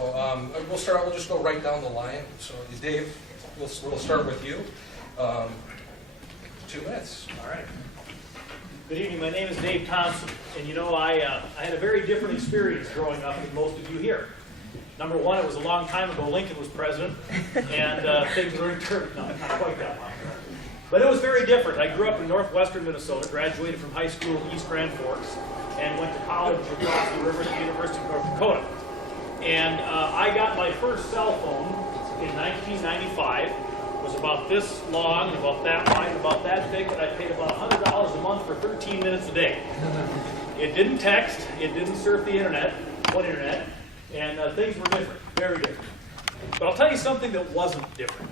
We'll just go right down the line. So Dave, we'll start with you. 2 minutes. All right. Good evening. My name is Dave Thompson, and you know I had a very different experience growing up than most of you here. Number one, it was a long time ago. Lincoln was president, and things were in turn. No, not quite that long. But it was very different. I grew up in northwestern Minnesota, graduated from high school in East Grand Forks, and went to college across the river at the University of North Dakota. And I got my first cell phone in 1995. It was about this long, and about that wide, and about that thick, and I paid about $100 a month for 13 minutes a day. It didn't text, it didn't surf the internet, and things were different, very different. But I'll tell you something that wasn't different.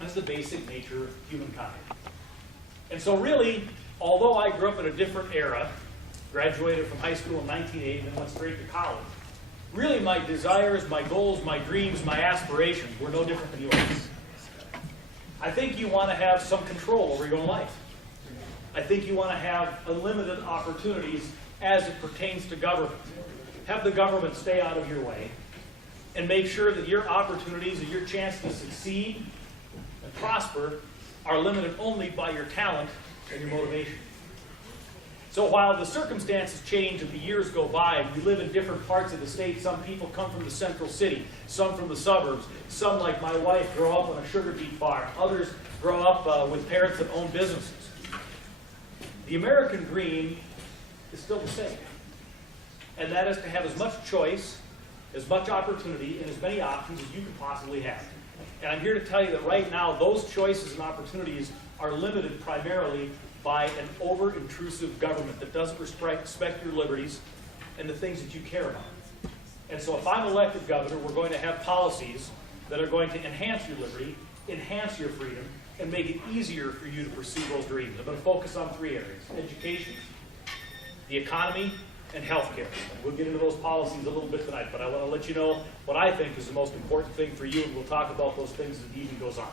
That's the basic nature of humankind. And so really, although I grew up in a different era, graduated from high school in 1980 and then went straight to college, really my desires, my goals, my dreams, my aspirations were no different than yours. I think you want to have some control over your own life. I think you want to have unlimited opportunities as it pertains to government. Have the government stay out of your way and make sure that your opportunities and your chance to succeed and prosper are limited only by your talent and your motivation. So while the circumstances change and the years go by, and we live in different parts of the state, some people come from the central city, some from the suburbs, some like my wife grow up on a sugar beet farm, others grow up with parents that own businesses. The American dream is still the same, and that is to have as much choice, as much opportunity, and as many options as you could possibly have. And I'm here to tell you that right now, those choices and opportunities are limited primarily by an over-intrusive government that doesn't respect your liberties and the things that you care about. And so if I'm elected governor, we're going to have policies that are going to enhance your liberty, enhance your freedom, and make it easier for you to pursue those dreams. I'm going to focus on 3 areas: education, the economy, and healthcare. We'll get into those policies a little bit tonight, but I want to let you know what I think is the most important thing for you, and we'll talk about those things as the evening goes on.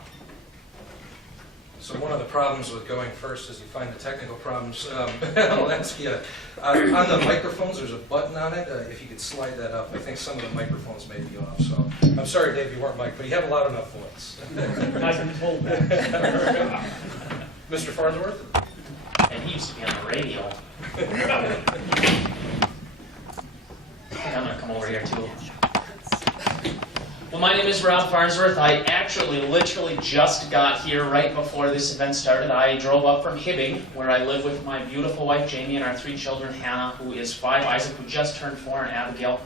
So one of the problems with going first is you find the technical problems. I'll ask you, on the microphones, there's a button on it. If you could slide that up, I think some of the microphones may be off. So I'm sorry, Dave, you weren't mic'd, but you have a loud enough voice. I've been told that. Mr. Farnsworth? And he used to be on the radio. I'm going to come over here too. Well, my name is Rob Farnsworth. I actually literally just got here right before this event started. I drove up from Hibbing, where I live with my beautiful wife Jamie and our 3 children, Hannah, who is 5, Isaac, who just turned 4, and Abigail,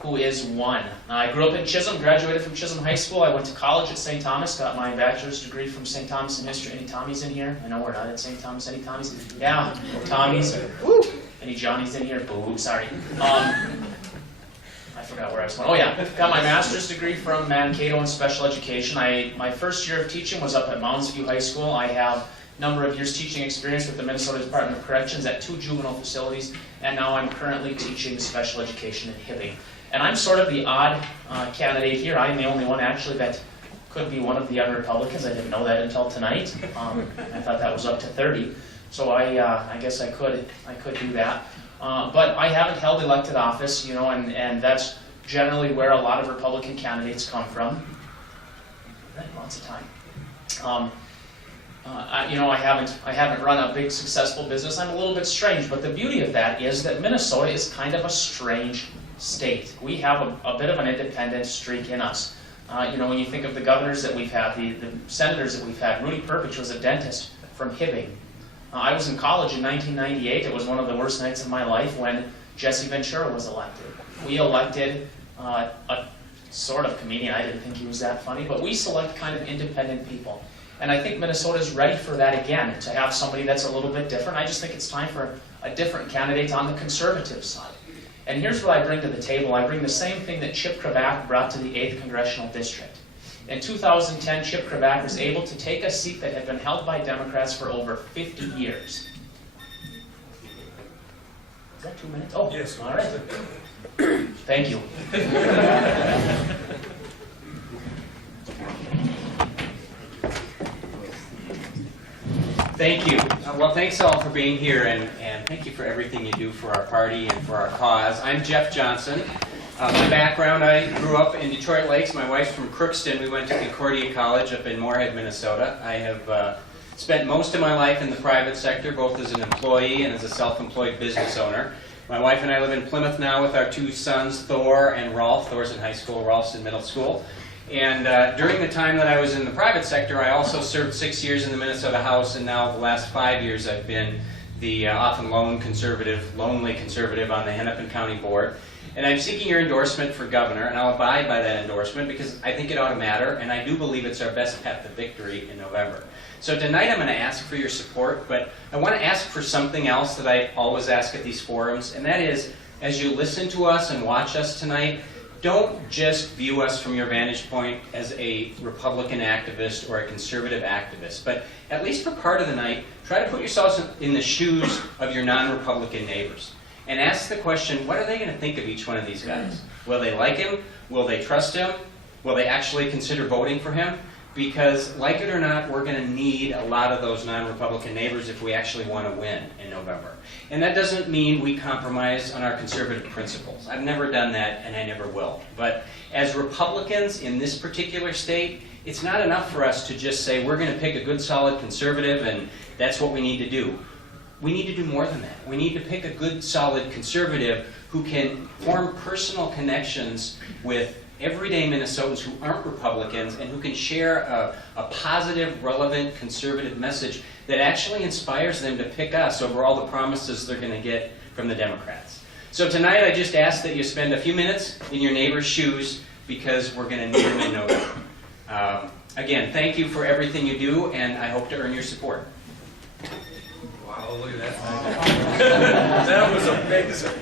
who is 1. I grew up in Chisholm, graduated from Chisholm High School. I went to college at St. Thomas, got my bachelor's degree from St. Thomas in history. Any Tommies in here? I know we're not at St. Thomas. Any Tommies? Yeah, Tommies. Any Johnnies in here? Boo, sorry. I forgot where I was going. Oh yeah, got my master's degree from Mankato in special education. My first year of teaching was up at Mounds View High School. I have a number of years teaching experience with the Minnesota Department of Corrections at 2 juvenile facilities, and now I'm currently teaching special education in Hibbing. And I'm sort of the odd candidate here. I'm the only one actually that could be one of the other Republicans. I didn't know that until tonight. I thought that was up to 30, so I guess I could do that. But I haven't held elected office, you know, and that's generally where a lot of Republican candidates come from. Lots of time. I haven't run a big successful business. I'm a little bit strange, but the beauty of that is that Minnesota is kind of a strange state. We have a bit of an independent streak in us. When you think of the governors that we've had, the senators that we've had, Rudy Perpich was a dentist from Hibbing. I was in college in 1998. It was one of the worst nights of my life when Jesse Ventura was elected. We elected a sort of comedian. I didn't think he was that funny, but we select kind of independent people. And I think Minnesota's ready for that again, to have somebody that's a little bit different. I just think it's time for a different candidate on the conservative side. And here's what I bring to the table. I bring the same thing that Chip Kravac brought to the 8th Congressional District. In 2010, Chip Kravac was able to take a seat that had been held by Democrats for over 50 years. Is that 2 minutes? Oh, yes. All right. Thank you. Thank you. Well, thanks all for being here, and thank you for everything you do for our party and for our cause. I'm Jeff Johnson. My background, I grew up in Detroit Lakes. My wife's from Crookston. We went to Concordia College up in Moorhead, Minnesota. I have spent most of my life in the private sector, both as an employee and as a self-employed business owner. My wife and I live in Plymouth now with our two sons, Thor and Rolf. Thor's in high school, Rolf's in middle school. And during the time that I was in the private sector, I also served 6 years in the Minnesota House, and now the last 5 years I've been the often lonely conservative on the Hennepin County Board. And I'm seeking your endorsement for governor, and I'll abide by that endorsement because I think it ought to matter, and I do believe it's our best path to victory in November. So tonight I'm going to ask for your support, but I want to ask for something else that I always ask at these forums, and that is, as you listen to us and watch us tonight, don't just view us from your vantage point as a Republican activist or a conservative activist, but at least for part of the night, try to put yourselves in the shoes of your non-Republican neighbors. And ask the question, what are they going to think of each one of these guys? Will they like him? Will they trust him? Will they actually consider voting for him? Because, like it or not, we're going to need a lot of those non-Republican neighbors if we actually want to win in November. And that doesn't mean we compromise on our conservative principles. I've never done that, and I never will. But as Republicans in this particular state, it's not enough for us to just say we're going to pick a good, solid conservative, and that's what we need to do. We need to do more than that. We need to pick a good, solid conservative who can form personal connections with everyday Minnesotans who aren't Republicans and who can share a positive, relevant, conservative message that actually inspires them to pick us over all the promises they're going to get from the Democrats. So tonight I just ask that you spend a few minutes in your neighbor's shoes because we're going to need them in November. Again, thank you for everything you do, and I hope to earn your support. Wow, look at that. That was amazing.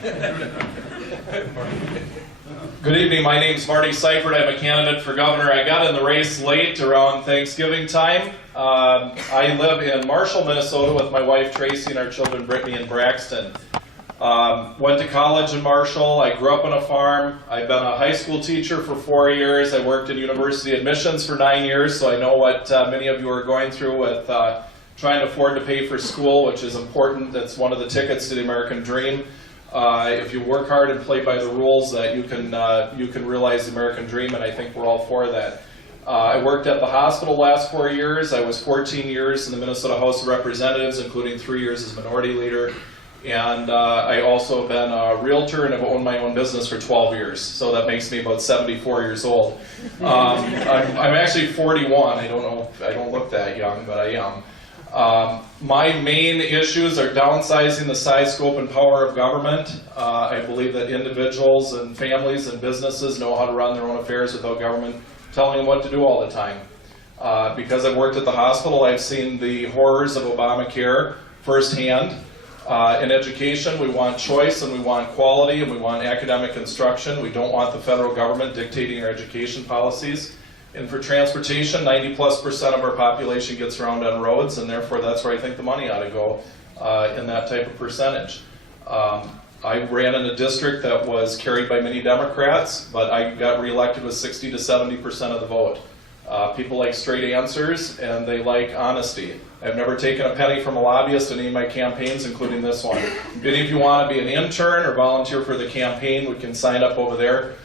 Good evening, my name's Marty Seifert. I'm a candidate for governor. I got in the race late around Thanksgiving time. I live in Marshall, Minnesota with my wife Tracy and our children Brittany and Braxton. Went to college in Marshall. I grew up on a farm. I've been a high school teacher for 4 years. I worked in university admissions for 9 years, so I know what many of you are going through with trying to afford to pay for school, which is important. That's one of the tickets to the American dream. If you work hard and play by the rules, that you can realize the American dream, and I think we're all for that. I worked at the hospital last 4 years. I was 14 years in the Minnesota House of Representatives, including 3 years as minority leader. And I also have been a realtor and have owned my own business for 12 years. So that makes me about 74 years old. I'm actually 41. I don't look that young, but I am. My main issues are downsizing the size, scope, and power of government. I believe that individuals and families and businesses know how to run their own affairs without government telling them what to do all the time. Because I've worked at the hospital, I've seen the horrors of Obamacare firsthand. In education, we want choice and we want quality and we want academic instruction. We don't want the federal government dictating our education policies. And for transportation, 90+% of our population gets around on roads, and therefore that's where I think the money ought to go in that type of percentage. I ran in a district that was carried by many Democrats, but I got reelected with 60 to 70% of the vote. People like straight answers, and they like honesty. I've never taken a penny from a lobbyist in any of my campaigns, including this one. If any of you want to be an intern or volunteer for the campaign, we can sign up over there.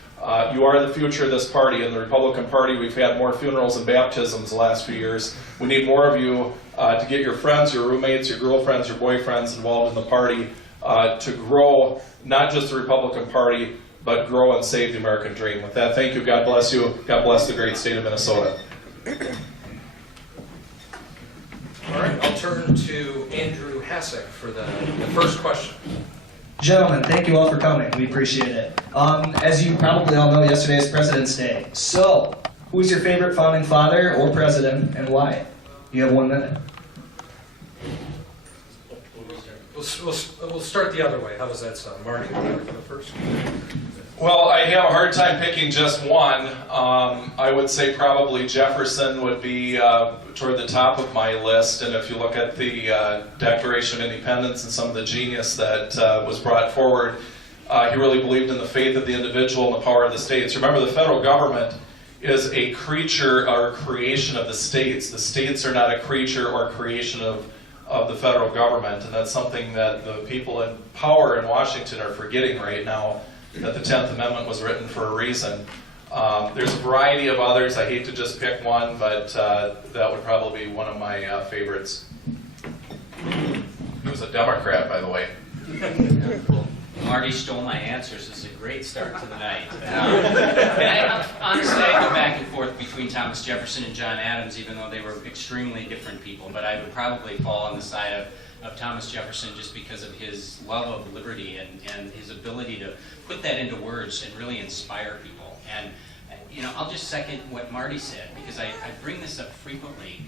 You are the future of this party. In the Republican Party, we've had more funerals and baptisms the last few years. We need more of you to get your friends, your roommates, your girlfriends, your boyfriends involved in the party to grow not just the Republican Party, but grow and save the American dream. With that, thank you. God bless you. God bless the great state of Minnesota. All right, I'll turn to Andrew Hasek for the first question. Gentlemen, thank you all for coming. We appreciate it. As you probably all know, yesterday is President's Day. So, who's your favorite founding father or president, and why? You have 1 minute. We'll start the other way. How does that sound? Marty, for the first? Well, I have a hard time picking just one. I would say probably Jefferson would be toward the top of my list. And if you look at the Declaration of Independence and some of the genius that was brought forward, he really believed in the faith of the individual and the power of the states. Remember, the federal government is a creature or creation of the states. The states are not a creature or creation of the federal government. And that's something that the people in power in Washington are forgetting right now. that the 10th Amendment was written for a reason. There's a variety of others. I hate to just pick one, but that would probably be one of my favorites. He was a Democrat, by the way. Well, Marty stole my answers. This is a great start to the night. Honestly, I go back and forth between Thomas Jefferson and John Adams, even though they were extremely different people. But I would probably fall on the side of Thomas Jefferson just because of his love of liberty and his ability to put that into words and really inspire people. And, you know, I'll just second what Marty said, because I bring this up frequently.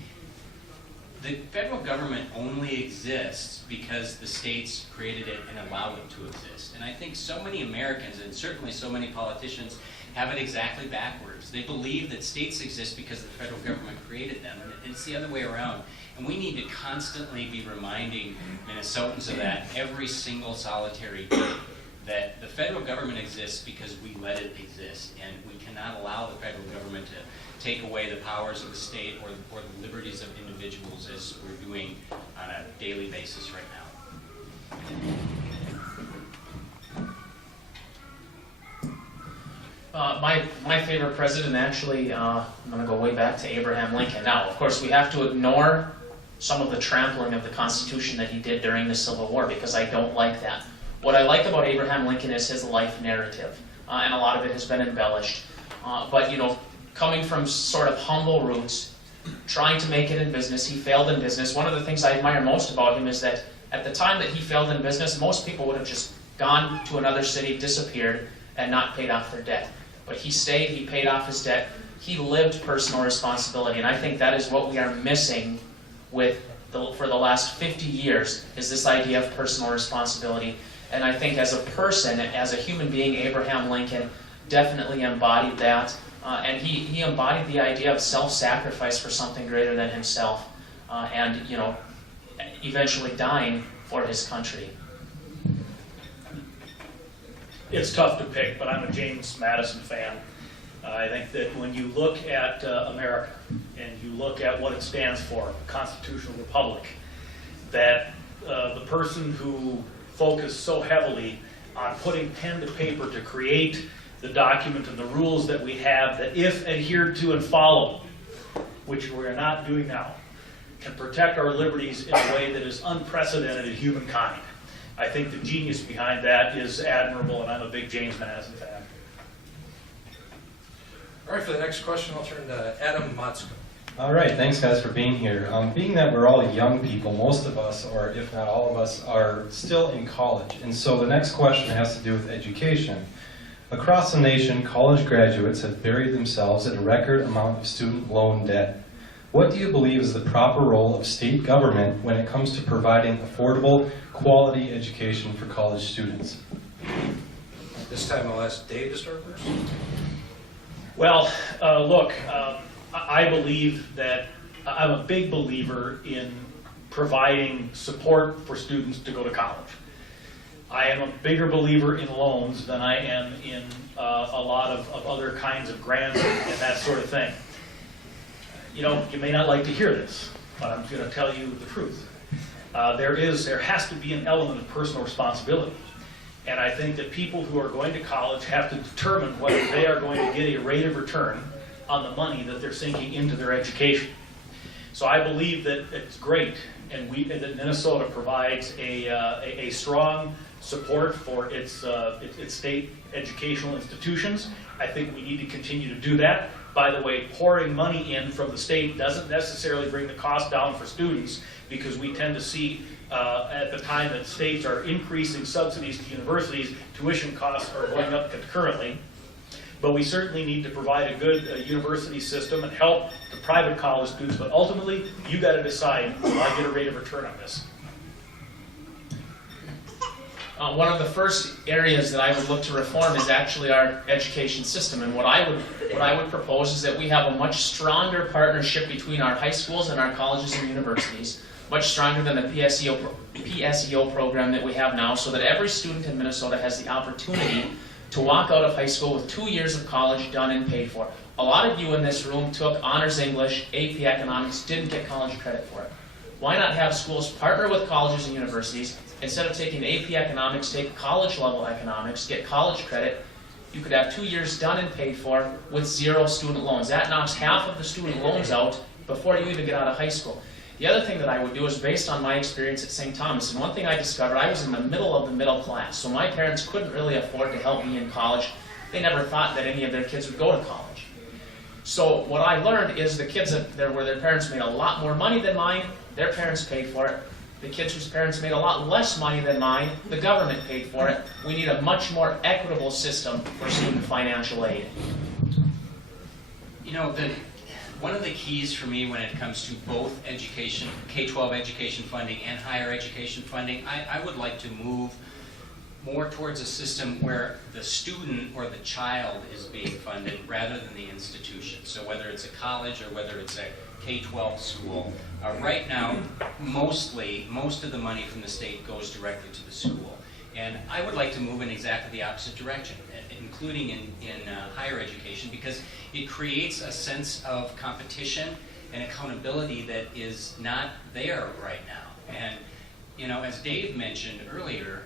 The federal government only exists because the states created it and allowed it to exist. And I think so many Americans, and certainly so many politicians, have it exactly backwards. They believe that states exist because the federal government created them, and it's the other way around. And we need to constantly be reminding Minnesotans of that every single solitary day, that the federal government exists because we let it exist, and we cannot allow the federal government to take away the powers of the state or the liberties of individuals, as we're doing on a daily basis right now. My favorite president, actually, I'm going to go way back to Abraham Lincoln. Now, of course, we have to ignore some of the trampling of the Constitution that he did during the Civil War, because I don't like that. What I like about Abraham Lincoln is his life narrative, and a lot of it has been embellished. But, you know, coming from sort of humble roots, trying to make it in business, he failed in business. One of the things I admire most about him is that at the time that he failed in business, most people would have just gone to another city, disappeared, and not paid off their debt. But he stayed, he paid off his debt, he lived personal responsibility, and I think that is what we are missing for the last 50 years, is this idea of personal responsibility. And I think as a person, as a human being, Abraham Lincoln definitely embodied that. And he embodied the idea of self-sacrifice for something greater than himself, and, you know, eventually dying for his country. It's tough to pick, but I'm a James Madison fan. I think that when you look at America and you look at what it stands for, a constitutional republic, that the person who focused so heavily on putting pen to paper to create the document and the rules that we have, that if adhered to and followed, which we are not doing now, can protect our liberties in a way that is unprecedented in humankind. I think the genius behind that is admirable, and I'm a big James Madison fan. All right, for the next question, I'll turn to Adam Motzko. All right, thanks guys for being here. Being that we're all young people, most of us, or if not all of us, are still in college. And so the next question has to do with education. Across the nation, college graduates have buried themselves in a record amount of student loan debt. What do you believe is the proper role of state government when it comes to providing affordable, quality education for college students? This time I'll ask Dave to start first. Well, look, I believe that I'm a big believer in providing support for students to go to college. I am a bigger believer in loans than I am in a lot of other kinds of grants and that sort of thing. You know, you may not like to hear this, but I'm going to tell you the truth. There has to be an element of personal responsibility. And I think that people who are going to college have to determine whether they are going to get a rate of return on the money that they're sinking into their education. So I believe that it's great, and that Minnesota provides a strong support for its state educational institutions. I think we need to continue to do that. By the way, pouring money in from the state doesn't necessarily bring the cost down for students, because we tend to see at the time that states are increasing subsidies to universities, tuition costs are going up concurrently. But we certainly need to provide a good university system and help the private college students. But ultimately, you got to decide, will I get a rate of return on this? One of the first areas that I would look to reform is actually our education system. And what I would propose is that we have a much stronger partnership between our high schools and our colleges and universities, much stronger than the PSEO program that we have now, so that every student in Minnesota has the opportunity to walk out of high school with 2 years of college done and paid for. A lot of you in this room took honors English, AP economics, didn't get college credit for it. Why not have schools partner with colleges and universities, Instead of taking AP economics, take college level economics, get college credit. You could have 2 years done and paid for with 0 student loans. That knocks half of the student loans out before you even get out of high school. The other thing that I would do is based on my experience at St. Thomas, and one thing I discovered, I was in the middle of the middle class, so my parents couldn't really afford to help me in college. They never thought that any of their kids would go to college. So what I learned is the kids where their parents made a lot more money than mine, their parents paid for it. The kids whose parents made a lot less money than mine, the government paid for it. We need a much more equitable system for student financial aid. You know, one of the keys for me when it comes to both education, K-12 education funding and higher education funding, I would like to move more towards a system where the student or the child is being funded rather than the institution. So whether it's a college or whether it's a K-12 school, right now, most of the money from the state goes directly to the school. And I would like to move in exactly the opposite direction, including in higher education, because it creates a sense of competition and accountability that is not there right now. And, you know, as Dave mentioned earlier,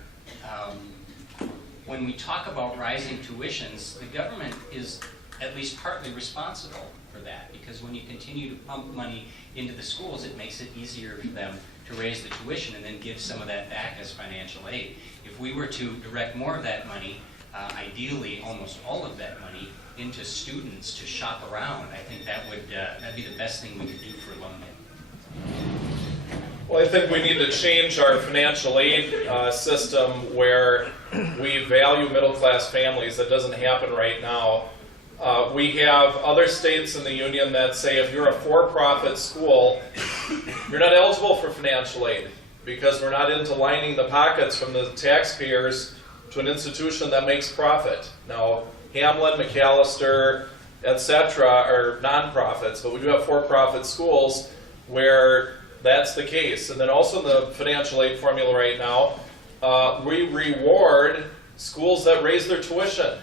when we talk about rising tuitions, the government is at least partly responsible for that, because when you continue to pump money into the schools, it makes it easier for them to raise the tuition and then give some of that back as financial aid. If we were to direct more of that money, ideally almost all of that money, into students to shop around, I think that'd be the best thing we could do for alumni. Well, I think we need to change our financial aid system where we value middle-class families. That doesn't happen right now. We have other states in the union that say if you're a for-profit school, you're not eligible for financial aid because we're not into lining the pockets from the taxpayers to an institution that makes profit. Now, Hamline, McAllister, etc. are nonprofits, but we do have for-profit schools where that's the case. And then also in the financial aid formula right now, we reward schools that raise their tuition.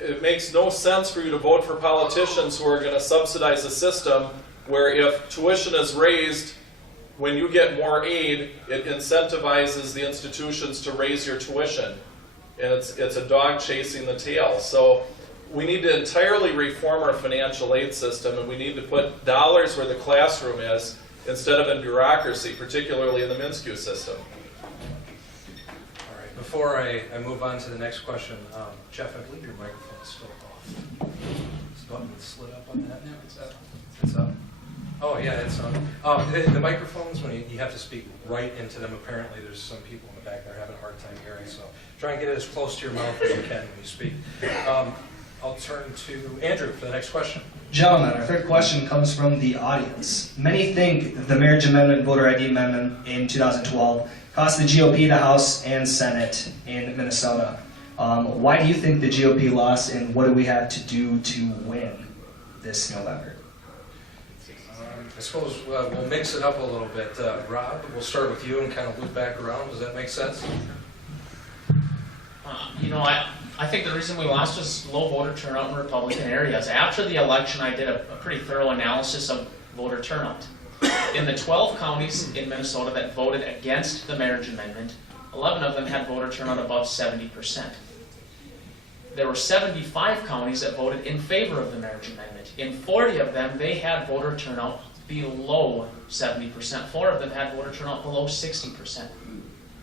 It makes no sense for you to vote for politicians who are going to subsidize a system where if tuition is raised, when you get more aid, it incentivizes the institutions to raise your tuition. And it's a dog chasing the tail. So we need to entirely reform our financial aid system, and we need to put dollars where the classroom is instead of in bureaucracy, particularly in the MNSCU system. All right, before I move on to the next question, Jeff, I believe your microphone is still off. This button slid up on that now? It's up. Oh, yeah, it's on. The microphones, when you have to speak right into them, apparently there's some people in the back that are having a hard time hearing, so try and get it as close to your mouth as you can when you speak. I'll turn to Andrew for the next question. Gentlemen, our third question comes from the audience. Many think the marriage amendment, voter ID amendment in 2012 cost the GOP the House and Senate in Minnesota. Why do you think the GOP lost, and what do we have to do to win this November? I suppose we'll mix it up a little bit. Rob, we'll start with you and kind of loop back around. Does that make sense? You know, I think the reason we lost was low voter turnout in Republican areas. After the election, I did a pretty thorough analysis of voter turnout. In the 12 counties in Minnesota that voted against the marriage amendment, 11 of them had voter turnout above 70%. There were 75 counties that voted in favor of the marriage amendment. In 40 of them, they had voter turnout below 70%. 4 of them had voter turnout below 60%.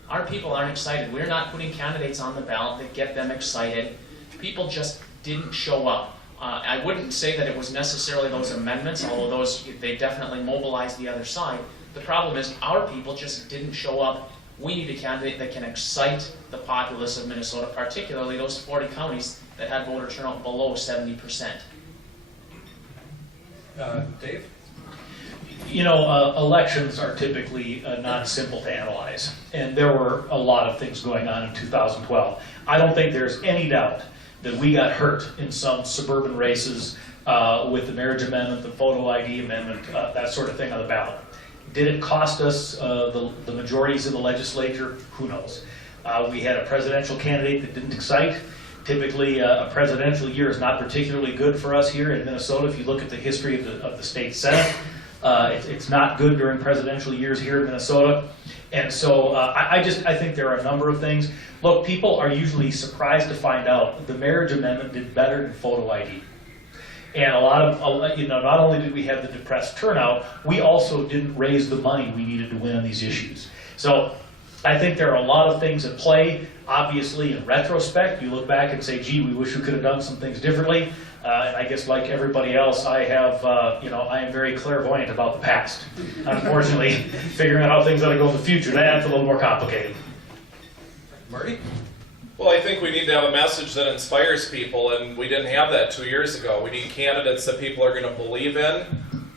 Our people aren't excited. We're not putting candidates on the ballot that get them excited. People just didn't show up. I wouldn't say that it was necessarily those amendments, although they definitely mobilized the other side. The problem is our people just didn't show up. We need a candidate that can excite the populace of Minnesota, particularly those 40 counties that had voter turnout below 70%. Dave? You know, elections are typically not simple to analyze, and there were a lot of things going on in 2012. I don't think there's any doubt that we got hurt in some suburban races with the marriage amendment, the photo ID amendment, that sort of thing on the ballot. Did it cost us the majorities in the legislature? Who knows? We had a presidential candidate that didn't excite. Typically, a presidential year is not particularly good for us here in Minnesota. If you look at the history of the state Senate, it's not good during presidential years here in Minnesota. And so I think there are a number of things. Look, people are usually surprised to find out the marriage amendment did better than photo ID. And a lot of, not only did we have the depressed turnout, we also didn't raise the money we needed to win on these issues. So I think there are a lot of things at play. Obviously, in retrospect, you look back and say, gee, we wish we could have done some things differently. And I guess like everybody else, I have, I am very clairvoyant about the past. Unfortunately, figuring out how things ought to go in the future, that's a little more complicated. Marty? Well, I think we need to have a message that inspires people, and we didn't have that 2 years ago. We need candidates that people are going to believe in.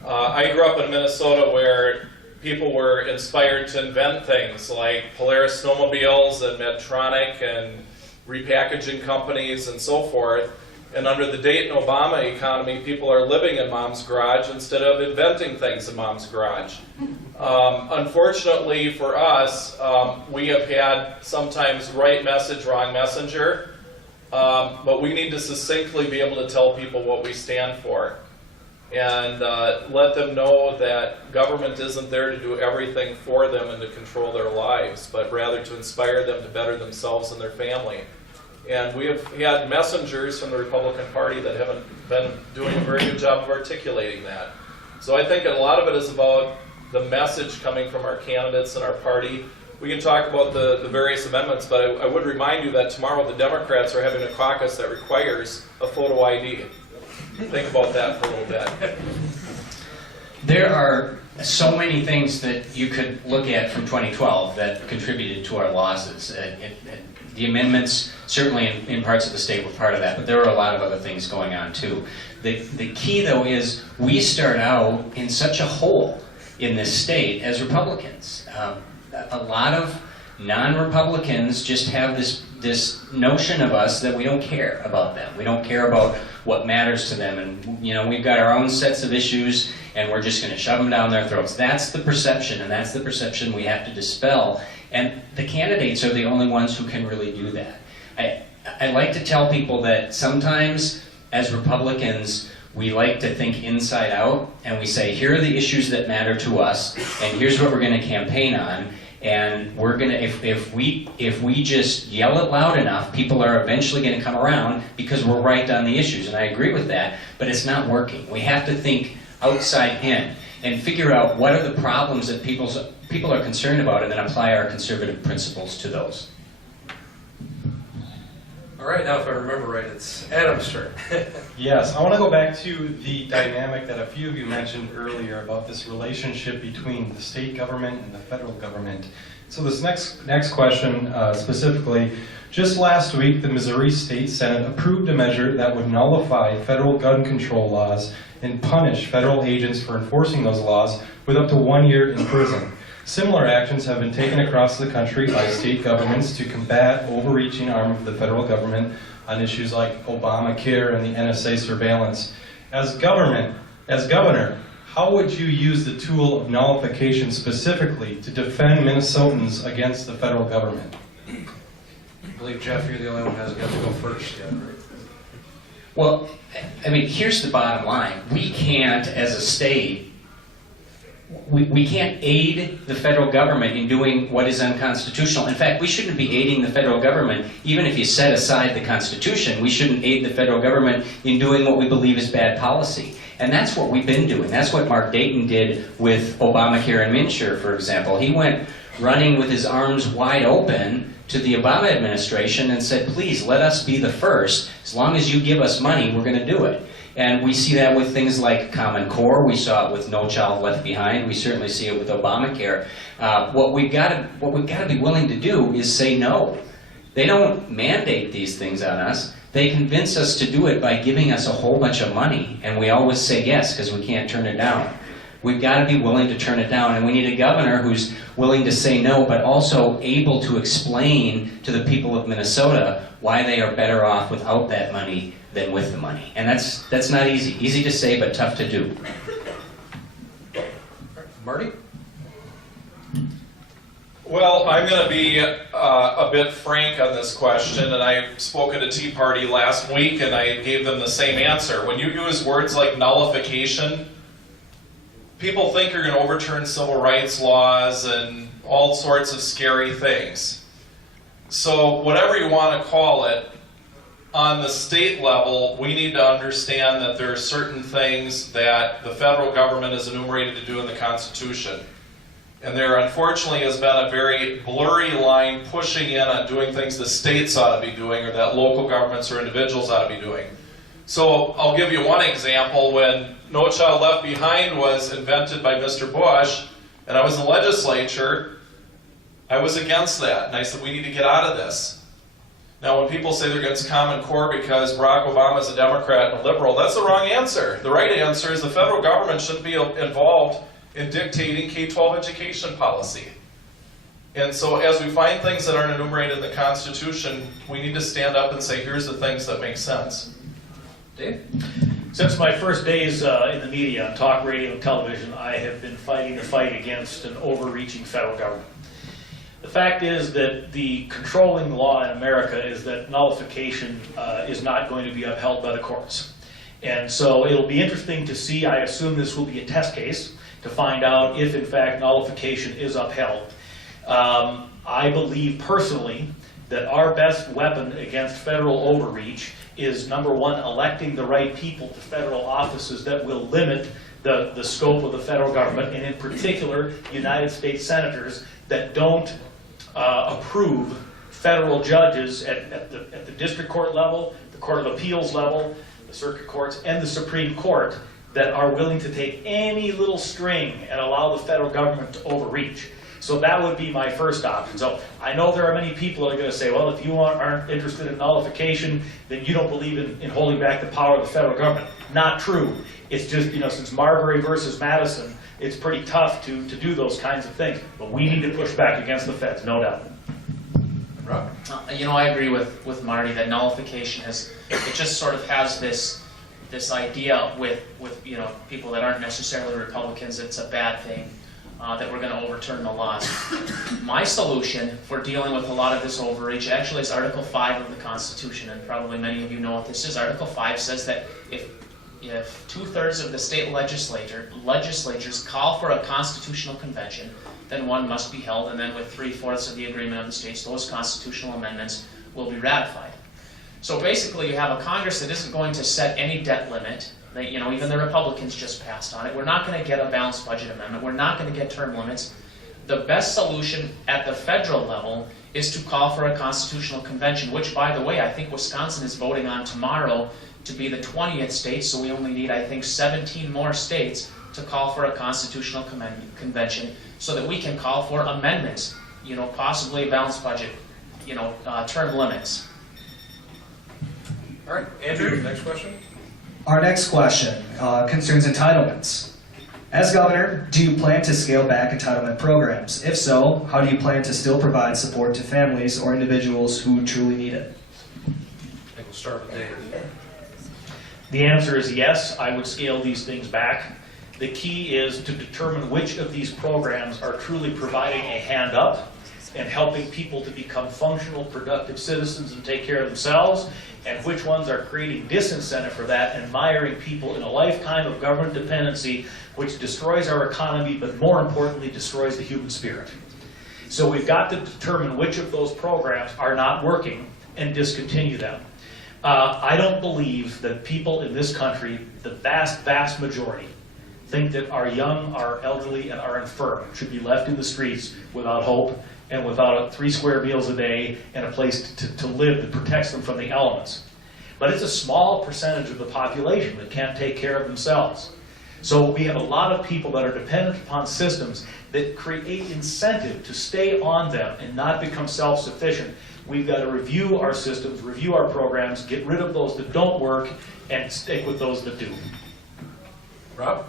I grew up in Minnesota where people were inspired to invent things like Polaris snowmobiles and Medtronic and repackaging companies and so forth. And under the Dayton Obama economy, people are living in mom's garage instead of inventing things in mom's garage. Unfortunately for us, we have had sometimes right message, wrong messenger, but we need to succinctly be able to tell people what we stand for and let them know that government isn't there to do everything for them and to control their lives, but rather to inspire them to better themselves and their family. And we have had messengers from the Republican Party that haven't been doing a very good job of articulating that. So I think a lot of it is about the message coming from our candidates and our party. We can talk about the various amendments, but I would remind you that tomorrow the Democrats are having a caucus that requires a photo ID. Think about that for a little bit. There are so many things that you could look at from 2012 that contributed to our losses. The amendments, certainly in parts of the state, were part of that, but there were a lot of other things going on too. The key, though, is we start out in such a hole in this state as Republicans. A lot of non-Republicans just have this notion of us that we don't care about them. We don't care about what matters to them, and we've got our own sets of issues, and we're just going to shove them down their throats. That's the perception, and that's the perception we have to dispel. And the candidates are the only ones who can really do that. I like to tell people that sometimes, as Republicans, we like to think inside out, and we say, here are the issues that matter to us, and here's what we're going to campaign on. And we're going to, if we just yell it loud enough, people are eventually going to come around because we're right on the issues. And I agree with that, but it's not working. We have to think outside in and figure out what are the problems that people are concerned about, and then apply our conservative principles to those. All right, now if I remember right, it's Adam's turn. Yes, I want to go back to the dynamic that a few of you mentioned earlier about this relationship between the state government and the federal government. So this next question specifically, just last week the Missouri State Senate approved a measure that would nullify federal gun control laws and punish federal agents for enforcing those laws with up to 1 year in prison. Similar actions have been taken across the country by state governments to combat overreaching arm of the federal government on issues like Obamacare and the NSA surveillance. As governor, how would you use the tool of nullification specifically to defend Minnesotans against the federal government? I believe, Jeff, you're the only one who hasn't got to go first yet, right? Well, I mean, here's the bottom line. We can't, as a state, we can't aid the federal government in doing what is unconstitutional. In fact, we shouldn't be aiding the federal government, even if you set aside the Constitution. We shouldn't aid the federal government in doing what we believe is bad policy. And that's what we've been doing. That's what Mark Dayton did with Obamacare and MNsure, for example. He went running with his arms wide open to the Obama administration and said, please, let us be the first. As long as you give us money, we're going to do it. And we see that with things like Common Core. We saw it with No Child Left Behind. We certainly see it with Obamacare. What we've got to be willing to do is say no. They don't mandate these things on us. They convince us to do it by giving us a whole bunch of money, and we always say yes because we can't turn it down. We've got to be willing to turn it down, and we need a governor who's willing to say no, but also able to explain to the people of Minnesota why they are better off without that money than with the money. And that's not easy. Easy to say, but tough to do. Marty? Well, I'm going to be a bit frank on this question, and I spoke at a Tea Party last week, and I gave them the same answer. When you use words like nullification, people think you're going to overturn civil rights laws all sorts of scary things. So whatever you want to call it, on the state level, we need to understand that there are certain things that the federal government is enumerated to do in the Constitution. And there unfortunately has been a very blurry line pushing in on doing things the states ought to be doing or that local governments or individuals ought to be doing. So I'll give you one example. When No Child Left Behind was invented by Mr. Bush, and I was in the legislature, I was against that. And I said, we need to get out of this. Now, when people say they're against Common Core because Barack Obama is a Democrat and a liberal, that's the wrong answer. The right answer is the federal government shouldn't be involved in dictating K-12 education policy. And so as we find things that aren't enumerated in the Constitution, we need to stand up and say, here's the things that make sense. Dave? Since my first days in the media, on talk radio and television, I have been fighting the fight against an overreaching federal government. The fact is that the controlling law in America is that nullification is not going to be upheld by the courts. And so it'll be interesting to see, I assume this will be a test case, to find out if in fact nullification is upheld. I believe personally that our best weapon against federal overreach is, number one, electing the right people to federal offices that will limit the scope of the federal government, and in particular, United States senators that don't approve federal judges at the district court level, the Court of Appeals level, the circuit courts, and the Supreme Court that are willing to take any little string and allow the federal government to overreach. So that would be my first option. So I know there are many people that are going to say, well, if you aren't interested in nullification, then you don't believe in holding back the power of the federal government. Not true. It's just, since Marbury versus Madison, it's pretty tough to do those kinds of things. But we need to push back against the feds, no doubt. Rob? I agree with Marty that nullification it just sort of has this idea with people that aren't necessarily Republicans, it's a bad thing, that we're going to overturn the laws. My solution for dealing with a lot of this overreach actually is Article 5 of the Constitution, and probably many of you know what this is. Article 5 says that if 2/3 of the state legislatures call for a constitutional convention, then one must be held, and then with 3/4 of the agreement of the states, those constitutional amendments will be ratified. So basically, you have a Congress that isn't going to set any debt limit. That, even the Republicans just passed on it. We're not going to get a balanced budget amendment. We're not going to get term limits. The best solution at the federal level is to call for a constitutional convention, which, by the way, I think Wisconsin is voting on tomorrow to be the 20th state, so we only need, I think, 17 more states to call for a constitutional convention so that we can call for amendments, possibly a balanced budget, term limits. All right, Andrew, next question. Our next question concerns entitlements. As governor, do you plan to scale back entitlement programs? If so, how do you plan to still provide support to families or individuals who truly need it? I think we'll start with Dave. The answer is yes, I would scale these things back. The key is to determine which of these programs are truly providing a hand up and helping people to become functional, productive citizens and take care of themselves, and which ones are creating disincentive for that and miring people in a lifetime of government dependency, which destroys our economy, but more importantly, destroys the human spirit. So we've got to determine which of those programs are not working and discontinue them. I don't believe that people in this country, the vast, vast majority, think that our young, our elderly, and our infirm should be left in the streets without hope and without 3 square meals a day and a place to live that protects them from the elements. But it's a small percentage of the population that can't take care of themselves. So we have a lot of people that are dependent upon systems that create incentive to stay on them and not become self-sufficient. We've got to review our systems, review our programs, get rid of those that don't work, and stick with those that do. Rob?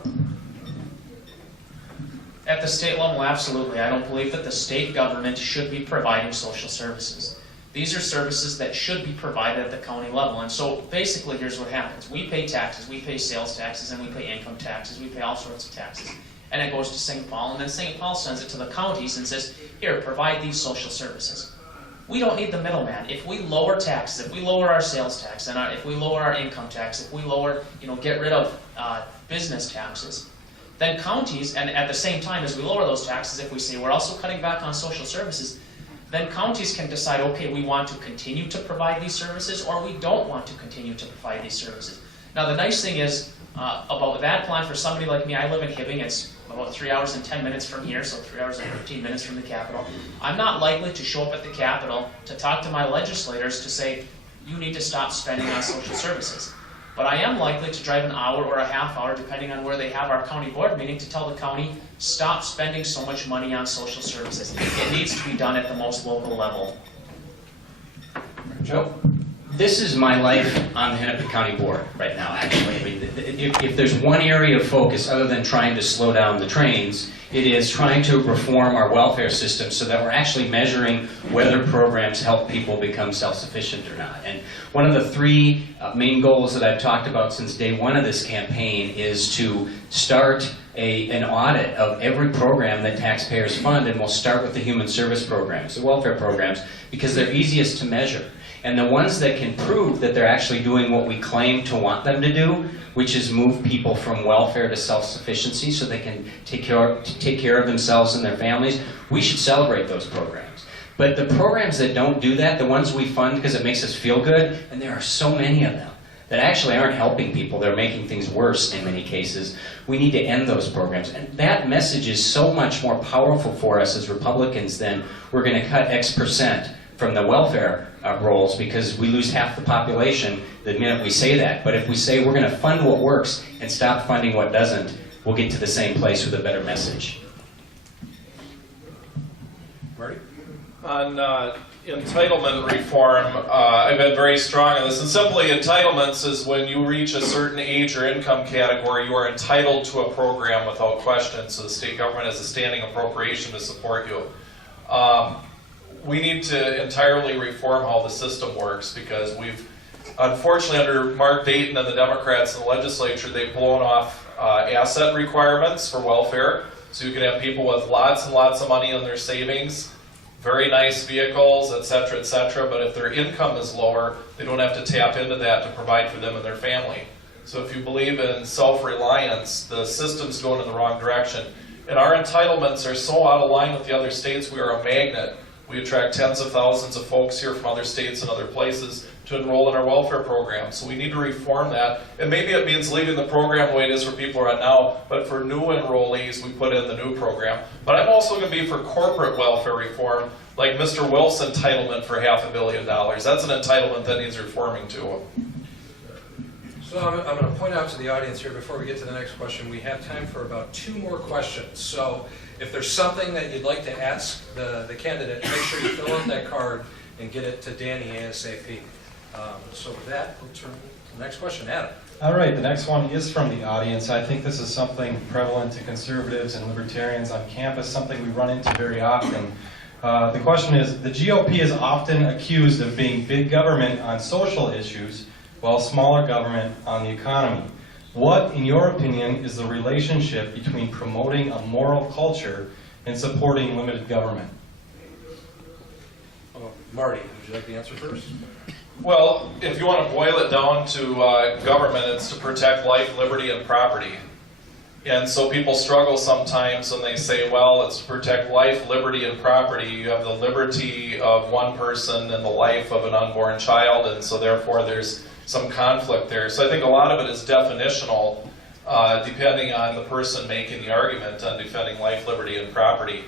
At the state level, absolutely. I don't believe that the state government should be providing social services. These are services that should be provided at the county level. And so basically, here's what happens. We pay taxes, we pay sales taxes, and we pay income taxes, we pay all sorts of taxes. And it goes to St. Paul, and then St. Paul sends it to the counties and says, here, provide these social services. We don't need the middleman. If we lower taxes, if we lower our sales tax, and if we lower our income tax, if we lower, get rid of business taxes, then counties, and at the same time as we lower those taxes, if we say we're also cutting back on social services, then counties can decide, okay, we want to continue to provide these services or we don't want to continue to provide these services. Now the nice thing is about that plan for somebody like me, I live in Hibbing, it's about 3 hours and 10 minutes from here, so 3 hours and 15 minutes from the Capitol. I'm not likely to show up at the Capitol to talk to my legislators to say, you need to stop spending on social services. But I am likely to drive an hour or a half hour, depending on where they have our county board meeting, to tell the county, stop spending so much money on social services. It needs to be done at the most local level. Joe? This is my life on the Hennepin County Board right now, actually. I mean, if there's one area of focus other than trying to slow down the trains, it is trying to reform our welfare system so that we're actually measuring whether programs help people become self-sufficient or not. And one of the three main goals that I've talked about since day one of this campaign is to start an audit of every program that taxpayers fund, and we'll start with the human service programs, the welfare programs, because they're easiest to measure. And the ones that can prove that they're actually doing what we claim to want them to do, which is move people from welfare to self-sufficiency so they can take care of themselves and their families, we should celebrate those programs. But the programs that don't do that, the ones we fund because it makes us feel good, and there are so many of them, that actually aren't helping people, they're making things worse in many cases, we need to end those programs. And that message is so much more powerful for us as Republicans than we're going to cut X percent from the welfare rolls because we lose half the population the minute we say that. But if we say we're going to fund what works and stop funding what doesn't, we'll get to the same place with a better message. Marty? On entitlement reform, I've been very strong on this. And simply, entitlements is when you reach a certain age or income category, you are entitled to a program without question. So the state government has a standing appropriation to support you. We need to entirely reform how the system works because we've, unfortunately, under Mark Dayton and the Democrats in the legislature, they've blown off asset requirements for welfare. So you can have people with lots and lots of money in their savings, very nice vehicles, et cetera, but if their income is lower, they don't have to tap into that to provide for them and their family. So if you believe in self-reliance, the system's going in the wrong direction. And our entitlements are so out of line with the other states, we are a magnet. We attract tens of thousands of folks here from other states and other places to enroll in our welfare program. So we need to reform that. And maybe it means leaving the program the way it is for people right now, but for new enrollees, we put in the new program. But I'm also going to be for corporate welfare reform, like Mr. Wilf's entitlement for $500 million. That's an entitlement that needs reforming too. So I'm going to point out to the audience here before we get to the next question, we have time for about 2 more questions. So if there's something that you'd like to ask the candidate, make sure you fill out that card and get it to Danny ASAP. So with that, we'll turn to the next question. Adam. All right, the next one is from the audience. I think this is something prevalent to conservatives and libertarians on campus, something we run into very often. The question is, the GOP is often accused of being big government on social issues, while smaller government on the economy. What, in your opinion, is the relationship between promoting a moral culture and supporting limited government? Marty, would you like the answer first? Well, if you want to boil it down to government, it's to protect life, liberty, and property. And so people struggle sometimes and they say, well, it's to protect life, liberty, and property. You have the liberty of one person and the life of an unborn child, and so therefore there's some conflict there. So I think a lot of it is definitional, depending on the person making the argument on defending life, liberty, and property.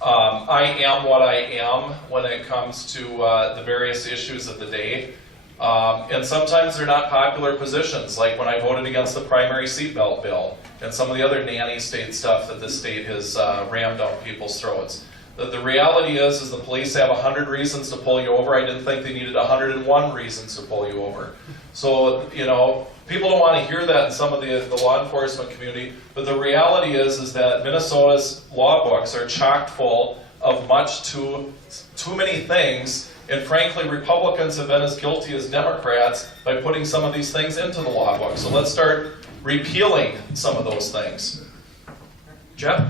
I am what I am when it comes to the various issues of the day. And sometimes they're not popular positions, like when I voted against the primary seatbelt bill and some of the other nanny state stuff that the state has rammed down people's throats. The reality is the police have 100 reasons to pull you over. I didn't think they needed 101 reasons to pull you over. So, you know, people don't want to hear that in some of the law enforcement community, but the reality is that Minnesota's law books are chock full of much too many things, and frankly, Republicans have been as guilty as Democrats by putting some of these things into the law book. So let's start repealing some of those things. Jeff?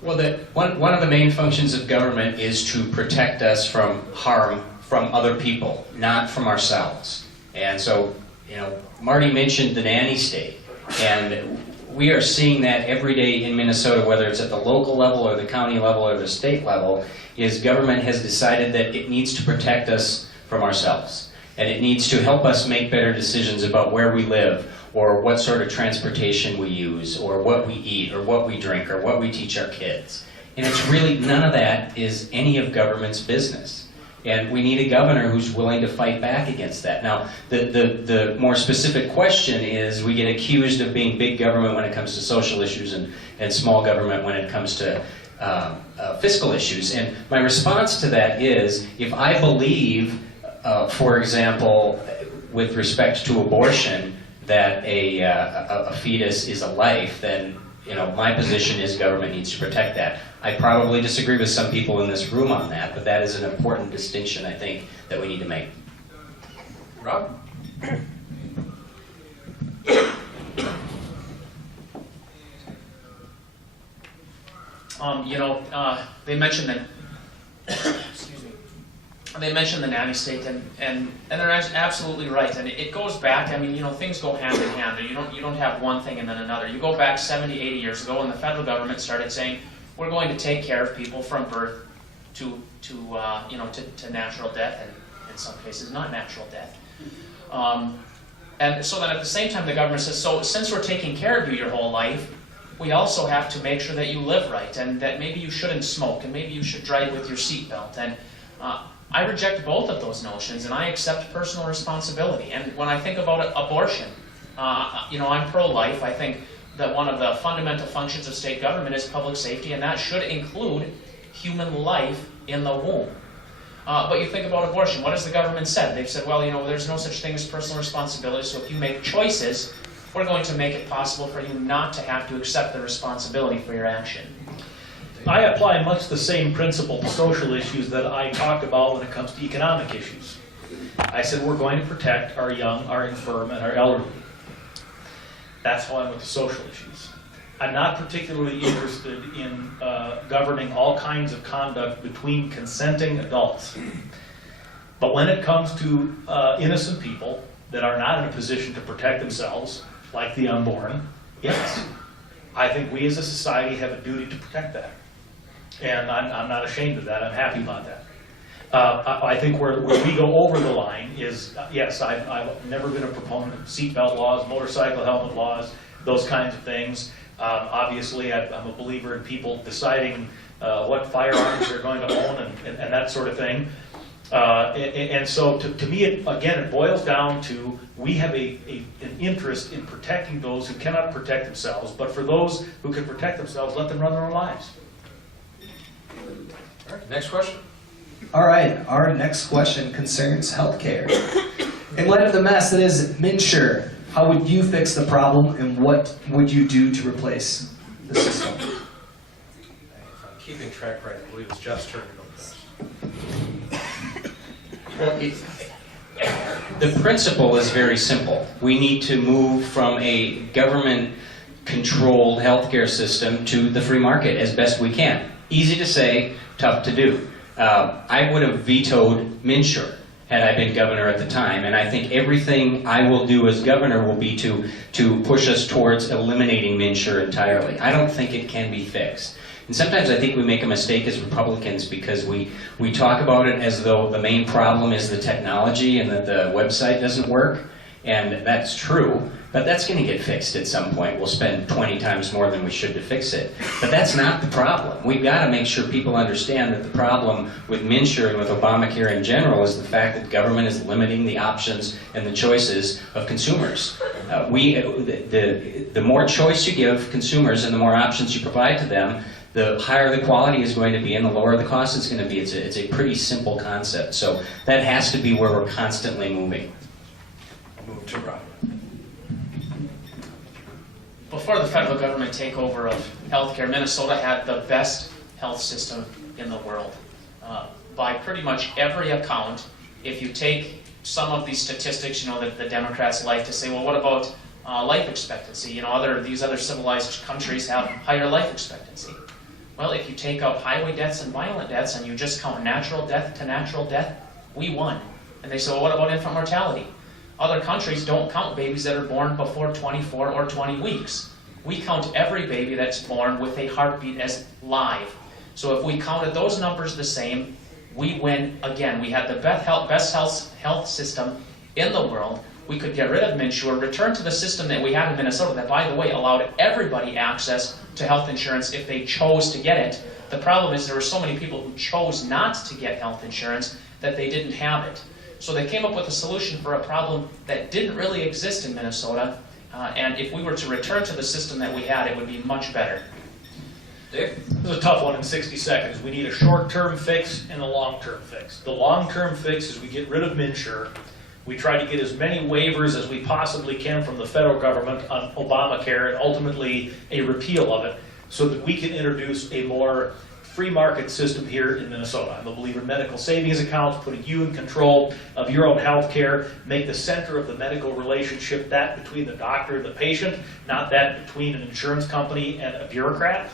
Well, one of the main functions of government is to protect us from harm from other people, not from ourselves. And so, you know, Marty mentioned the nanny state. And we are seeing that every day in Minnesota, whether it's at the local level or the county level or the state level, is government has decided that it needs to protect us from ourselves. And it needs to help us make better decisions about where we live, or what sort of transportation we use, or what we eat, or what we drink, or what we teach our kids. And it's really, none of that is any of government's business. And we need a governor who's willing to fight back against that. Now, the more specific question is, we get accused of being big government when it comes to social issues and small government when it comes to fiscal issues. And my response to that is, if I believe, for example, with respect to abortion, that a fetus is a life, then my position is government needs to protect that. I probably disagree with some people in this room on that, but that is an important distinction, I think, that we need to make. Rob? They mentioned that. Excuse me. They mentioned the nanny state, and they're absolutely right. And it goes back. I mean, things go hand in hand. You don't have one thing and then another. You go back 70, 80 years ago, and the federal government started saying, we're going to take care of people from birth to natural death, and in some cases not natural death. And so then at the same time, the government says, so since we're taking care of you your whole life, we also have to make sure that you live right, and that maybe you shouldn't smoke, and maybe you should drive with your seatbelt. And I reject both of those notions, and I accept personal responsibility. And when I think about abortion, I'm pro-life. I think that one of the fundamental functions of state government is public safety, and that should include human life in the womb. But you think about abortion, what has the government said? They've said, well, there's no such thing as personal responsibility, so if you make choices, we're going to make it possible for you not to have to accept the responsibility for your action. I apply much the same principle to social issues that I talk about when it comes to economic issues. I said we're going to protect our young, our infirm, and our elderly. That's how I'm with the social issues. I'm not particularly interested in governing all kinds of conduct between consenting adults. But when it comes to innocent people that are not in a position to protect themselves, like the unborn, yes, I think we as a society have a duty to protect that. And I'm not ashamed of that. I'm happy about that. I think where we go over the line is, yes, I've never been a proponent of seatbelt laws, motorcycle helmet laws, those kinds of things. Obviously, I'm a believer in people deciding what firearms they're going to own and that sort of thing. And so to me, it boils down to we have an interest in protecting those who cannot protect themselves, but for those who can protect themselves, let them run their own lives. All right, next question. All right, our next question concerns healthcare. In light of the mess that is MNsure, how would you fix the problem, and what would you do to replace the system? If I'm keeping track right, I believe it's Jeff's turn to go first. Well, the principle is very simple. We need to move from a government-controlled healthcare system to the free market as best we can. Easy to say, tough to do. I would have vetoed MNsure had I been governor at the time, and I think everything I will do as governor will be to push us towards eliminating MNsure entirely. I don't think it can be fixed. And sometimes I think we make a mistake as Republicans because we talk about it as though the main problem is the technology and that the website doesn't work, and that's true, but that's going to get fixed at some point. We'll spend 20 times more than we should to fix it. But that's not the problem. We've got to make sure people understand that the problem with MNsure and with Obamacare in general is the fact that government is limiting the options and the choices of consumers. The more choice you give consumers and the more options you provide to them, the higher the quality is going to be and the lower the cost is going to be. It's a pretty simple concept. So that has to be where we're constantly moving. I'll move to Rob. Before the federal government takeover of healthcare, Minnesota had the best health system in the world. By pretty much every account, if you take some of these statistics, that the Democrats like to say, well, what about life expectancy? These other civilized countries have higher life expectancy. Well, if you take out highway deaths and violent deaths and you just count natural death to natural death, we won. And they say, well, what about infant mortality? Other countries don't count babies that are born before 24 or 20 weeks. we count every baby that's born with a heartbeat as live. So if we counted those numbers the same, we win again. We had the best health system in the world. We could get rid of MNsure, return to the system that we had in Minnesota that, by the way, allowed everybody access to health insurance if they chose to get it. The problem is there were so many people who chose not to get health insurance that they didn't have it. So they came up with a solution for a problem that didn't really exist in Minnesota, and if we were to return to the system that we had, it would be much better. Dave? This is a tough one in 60 seconds. We need a short-term fix and a long-term fix. The long-term fix is we get rid of MNsure. We try to get as many waivers as we possibly can from the federal government on Obamacare and ultimately a repeal of it so that we can introduce a more free market system here in Minnesota. I'm a believer in medical savings accounts, putting you in control of your own health care, make the center of the medical relationship that between the doctor and the patient, not that between an insurance company and a bureaucrat.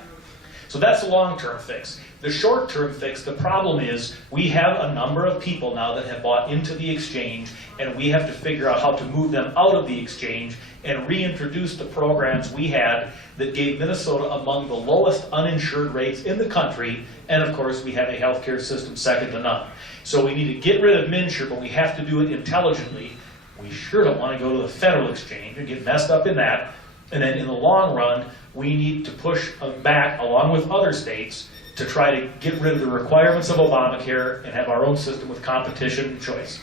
So that's the long-term fix. The short-term fix, the problem is we have a number of people now that have bought into the exchange, and we have to figure out how to move them out of the exchange and reintroduce the programs we had that gave Minnesota among the lowest uninsured rates in the country, and of course we have a healthcare system second to none. So we need to get rid of MNsure, but we have to do it intelligently. We sure don't want to go to the federal exchange and get messed up in that. And then in the long run, we need to push back, along with other states, to try to get rid of the requirements of Obamacare and have our own system with competition and choice.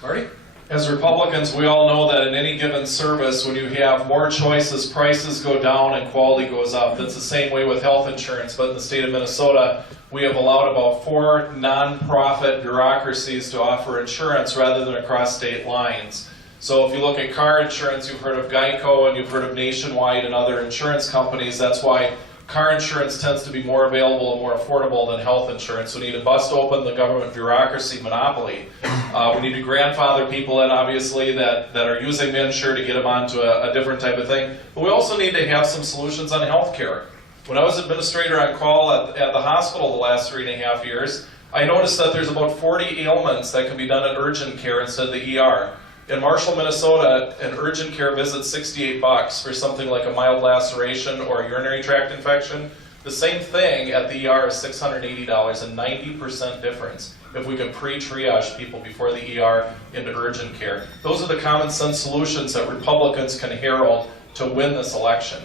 Marty? As Republicans, we all know that in any given service, when you have more choices, prices go down and quality goes up. That's the same way with health insurance, but in the state of Minnesota, we have allowed about 4 nonprofit bureaucracies to offer insurance rather than across state lines. So if you look at car insurance, you've heard of Geico and you've heard of Nationwide and other insurance companies. That's why car insurance tends to be more available and more affordable than health insurance. We need to bust open the government bureaucracy monopoly. We need to grandfather people in, obviously, that are using MNsure to get them onto a different type of thing. But we also need to have some solutions on health care. When I was administrator on call at the hospital the last 3.5 years, I noticed that there's about 40 ailments that can be done at urgent care instead of the ER. In Marshall, Minnesota, an urgent care visit's $68 for something like a mild laceration or a urinary tract infection. The same thing at the ER is $680, a 90% difference if we can pre-triage people before the ER into urgent care. Those are the common sense solutions that Republicans can herald to win this election.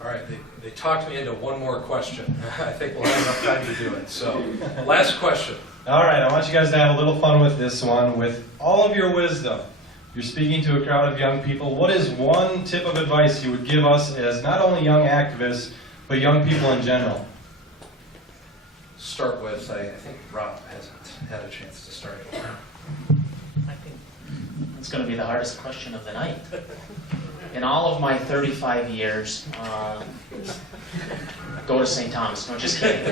All right, they talked me into one more question. I think we'll have enough time to do it. So, last question. All right, I want you guys to have a little fun with this one. With all of your wisdom, you're speaking to a crowd of young people. What is one tip of advice you would give us as not only young activists, but young people in general? Start with, I think Rob hasn't had a chance to start. I think it's going to be the hardest question of the night. In all of my 35 years, go to St. Thomas. No, just kidding.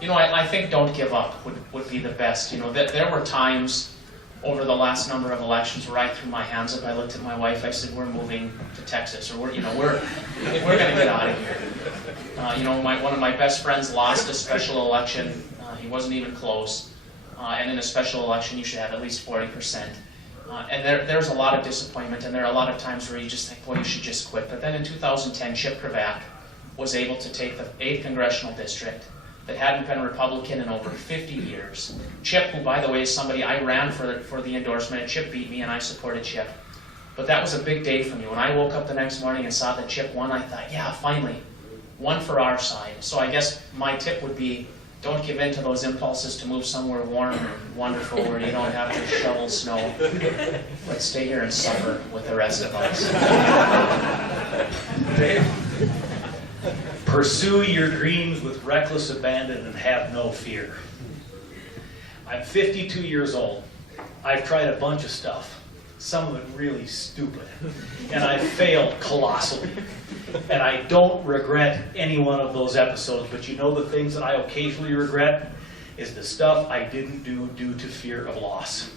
You know, I think don't give up would be the best. You know, there were times over the last number of elections where I threw my hands up. I looked at my wife. I said, "We're moving to Texas, or we're going to get out of here." You know, one of my best friends lost a special election. He wasn't even close. And in a special election, you should have at least 40%. And there's a lot of disappointment, and there are a lot of times where you just think, boy, you should just quit. But then in 2010, Chip Kravac was able to take the 8th congressional district that hadn't been Republican in over 50 years. Chip, who, by the way, is somebody I ran for the endorsement, and Chip beat me, and I supported Chip. But that was a big day for me. When I woke up the next morning and saw that Chip won, I thought, yeah, finally, one for our side. So I guess my tip would be, don't give in to those impulses to move somewhere warm and wonderful where you don't have to shovel snow, but stay here and suffer with the rest of us. Dave? Pursue your dreams with reckless abandon and have no fear. I'm 52 years old. I've tried a bunch of stuff, some of it really stupid, and I've failed colossally. And I don't regret any one of those episodes, but you know the things that I occasionally regret is the stuff I didn't do due to fear of loss.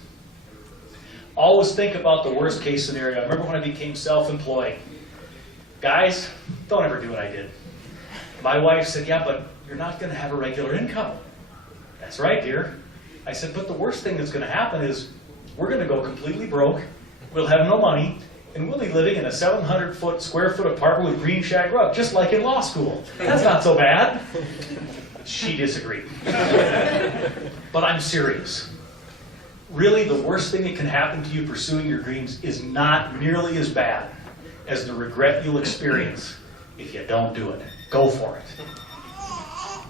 Always think about the worst case scenario. I remember when I became self-employed. Guys, don't ever do what I did. My wife said, yeah, but you're not going to have a regular income. That's right, dear. I said, but the worst thing that's going to happen is we're going to go completely broke. We'll have no money, and we'll be living in a 700 square foot apartment with green shag rug, just like in law school. That's not so bad. She disagreed. But I'm serious. Really, the worst thing that can happen to you pursuing your dreams is not nearly as bad as the regret you'll experience if you don't do it. Go for it.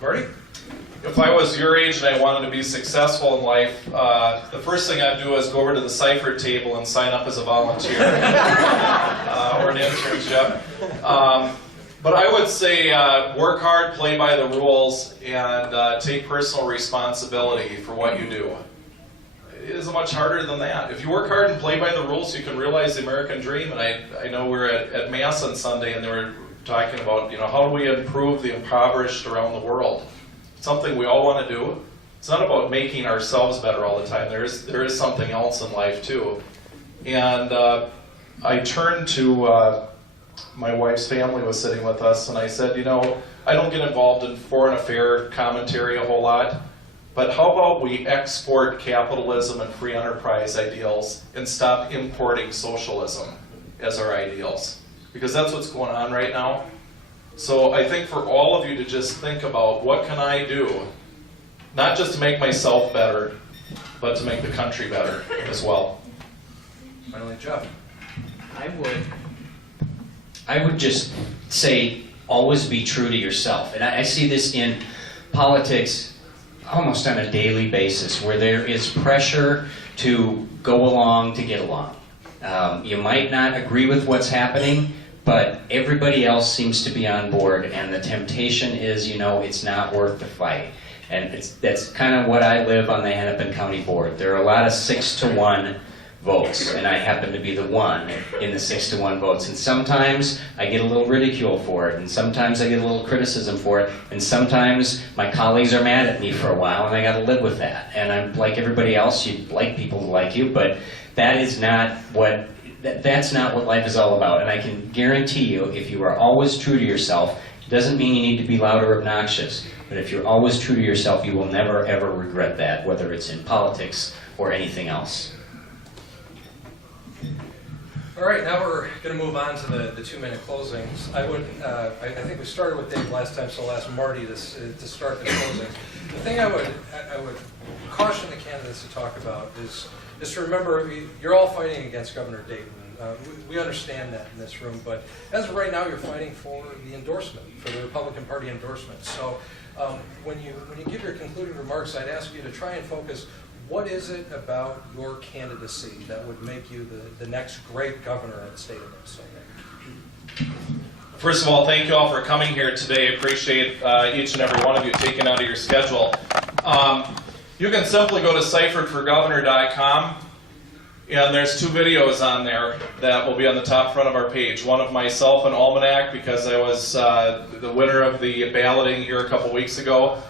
Marty? If I was your age and I wanted to be successful in life, the first thing I'd do is go over to the Seifert table and sign up as a volunteer or an internship. But I would say work hard, play by the rules, and take personal responsibility for what you do. It isn't much harder than that. If you work hard and play by the rules, you can realize the American dream. And I know we were at Mass on Sunday, and they were talking about, how do we improve the impoverished around the world? It's something we all want to do. It's not about making ourselves better all the time. There is something else in life too. And I turned to my wife's family was sitting with us, and I said, I don't get involved in foreign affair commentary a whole lot, but how about we export capitalism and free enterprise ideals and stop importing socialism as our ideals? Because that's what's going on right now. So I think for all of you to just think about, what can I do, not just to make myself better, but to make the country better as well. Finally, Jeff. I would just say, always be true to yourself. And I see this in politics almost on a daily basis, where there is pressure to go along to get along. You might not agree with what's happening, but everybody else seems to be on board, and the temptation is, it's not worth the fight. And that's kind of what I live on the Hennepin County Board. There are a lot of 6-to-1 votes, and I happen to be the one in the 6-to-1 votes. And sometimes I get a little ridicule for it, and sometimes I get a little criticism for it, and sometimes my colleagues are mad at me for a while, and I got to live with that. And I'm like everybody else. You like people to like you, but that's not what life is all about. And I can guarantee you, if you are always true to yourself, it doesn't mean you need to be loud or obnoxious, but if you're always true to yourself, you will never ever regret that, whether it's in politics or anything else. All right, now we're going to move on to the 2-minute closings. I think we started with Dave last time, so I'll ask Marty to start the closings. The thing I would caution the candidates to talk about is to remember, you're all fighting against Governor Dayton. We understand that in this room, but as of right now, you're fighting for the endorsement, for the Republican Party endorsement. So when you give your concluding remarks, I'd ask you to try and focus. What is it about your candidacy that would make you the next great governor of the state of Minnesota? First of all, thank you all for coming here today. Appreciate each and every one of you taking out of your schedule. You can simply go to SeifertForGovernor.com, and there's 2 videos on there that will be on the top front of our page. One of myself and Almanac, because I was the winner of the balloting here a couple weeks ago.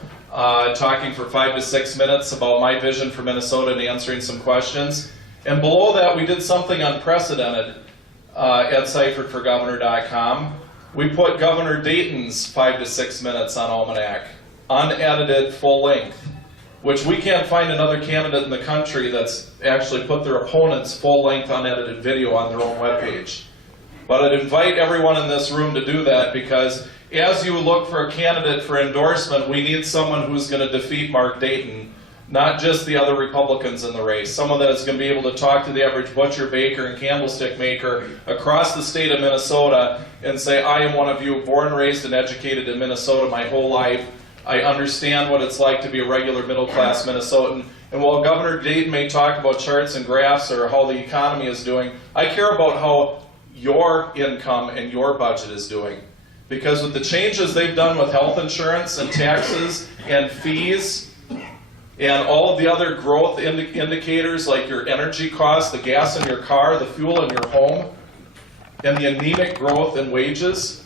Talking for 5 to 6 minutes about my vision for Minnesota and answering some questions. And below that, we did something unprecedented at SeifertForGovernor.com. We put Governor Dayton's 5 to 6 minutes on Almanac, unedited, full length, which we can't find another candidate in the country that's actually put their opponent's full length unedited video on their own webpage. But I'd invite everyone in this room to do that, because as you look for a candidate for endorsement, we need someone who's going to defeat Mark Dayton, not just the other Republicans in the race. Someone that is going to be able to talk to the average butcher, baker, and candlestick maker across the state of Minnesota and say, I am one of you, born, raised, and educated in Minnesota my whole life. I understand what it's like to be a regular middle-class Minnesotan. And while Governor Dayton may talk about charts and graphs or how the economy is doing, I care about how your income and your budget is doing. Because with the changes they've done with health insurance and taxes and fees and all of the other growth indicators like your energy costs, the gas in your car, the fuel in your home, and the anemic growth in wages,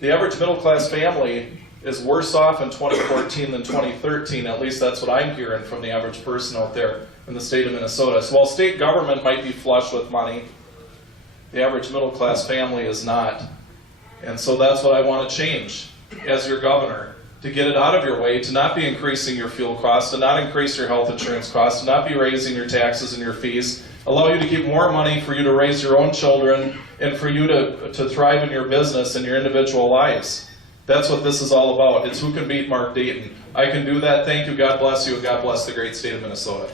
the average middle-class family is worse off in 2014 than 2013. At least that's what I'm hearing from the average person out there in the state of Minnesota. So while state government might be flush with money, the average middle-class family is not. And so that's what I want to change as your governor, to get it out of your way, to not be increasing your fuel costs, to not increase your health insurance costs, to not be raising your taxes and your fees, allow you to keep more money for you to raise your own children and for you to thrive in your business and your individual lives. That's what this is all about. It's who can beat Mark Dayton. I can do that. Thank you. God bless you, and God bless the great state of Minnesota.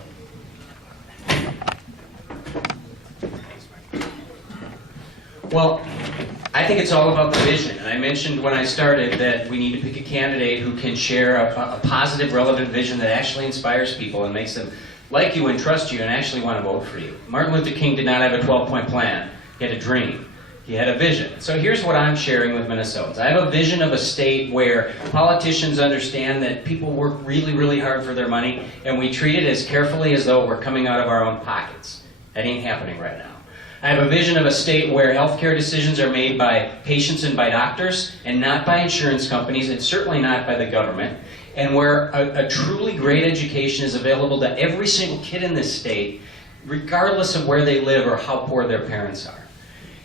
Well, I think it's all about the vision. And I mentioned when I started that we need to pick a candidate who can share a positive, relevant vision that actually inspires people and makes them like you and trust you and actually want to vote for you. Martin Luther King did not have a 12-point plan. He had a dream. He had a vision. So here's what I'm sharing with Minnesotans. I have a vision of a state where politicians understand that people work really, really hard for their money, and we treat it as carefully as though we're coming out of our own pockets. That ain't happening right now. I have a vision of a state where healthcare decisions are made by patients and by doctors, and not by insurance companies, and certainly not by the government, and where a truly great education is available to every single kid in this state, regardless of where they live or how poor their parents are.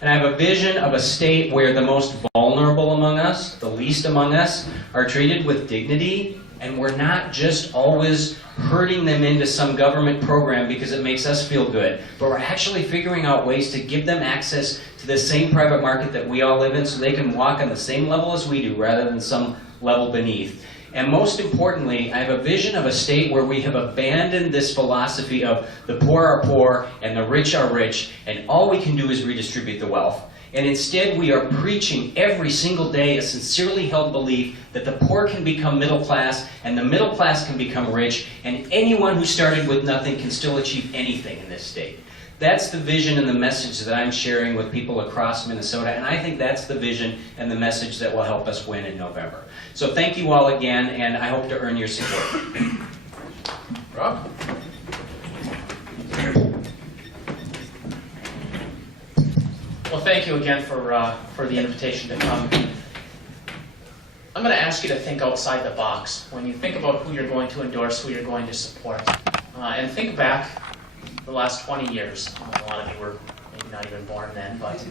And I have a vision of a state where the most vulnerable among us, the least among us, are treated with dignity, and we're not just always herding them into some government program because it makes us feel good, but we're actually figuring out ways to give them access to the same private market that we all live in so they can walk on the same level as we do rather than some level beneath. And most importantly, I have a vision of a state where we have abandoned this philosophy of the poor are poor and the rich are rich, and all we can do is redistribute the wealth. And instead, we are preaching every single day a sincerely held belief that the poor can become middle class, and the middle class can become rich, and anyone who started with nothing can still achieve anything in this state. That's the vision and the message that I'm sharing with people across Minnesota, and I think that's the vision and the message that will help us win in November. So thank you all again, and I hope to earn your support. Rob? Well, thank you again for the invitation to come. I'm going to ask you to think outside the box when you think about who you're going to endorse, who you're going to support. And think back the last 20 years. A lot of you were maybe not even born then, but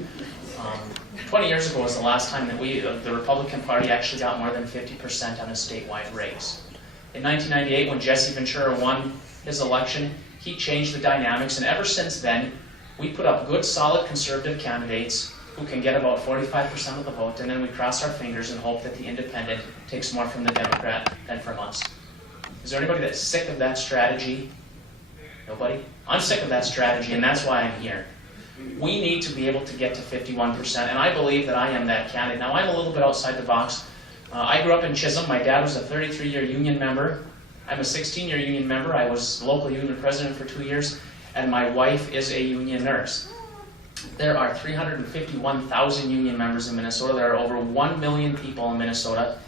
20 years ago was the last time that the Republican Party actually got more than 50% on a statewide race. In 1998, when Jesse Ventura won his election, he changed the dynamics, and ever since then, we put up good, solid conservative candidates who can get about 45% of the vote, and then we cross our fingers and hope that the independent takes more from the Democrat than from us. Is there anybody that's sick of that strategy? Nobody? I'm sick of that strategy, and that's why I'm here. We need to be able to get to 51%, and I believe that I am that candidate. Now, I'm a little bit outside the box. I grew up in Chisholm. My dad was a 33-year union member. I'm a 16-year union member. I was local union president for 2 years. And my wife is a union nurse. There are 351,000 union members in Minnesota. There are over 1 million people in Minnesota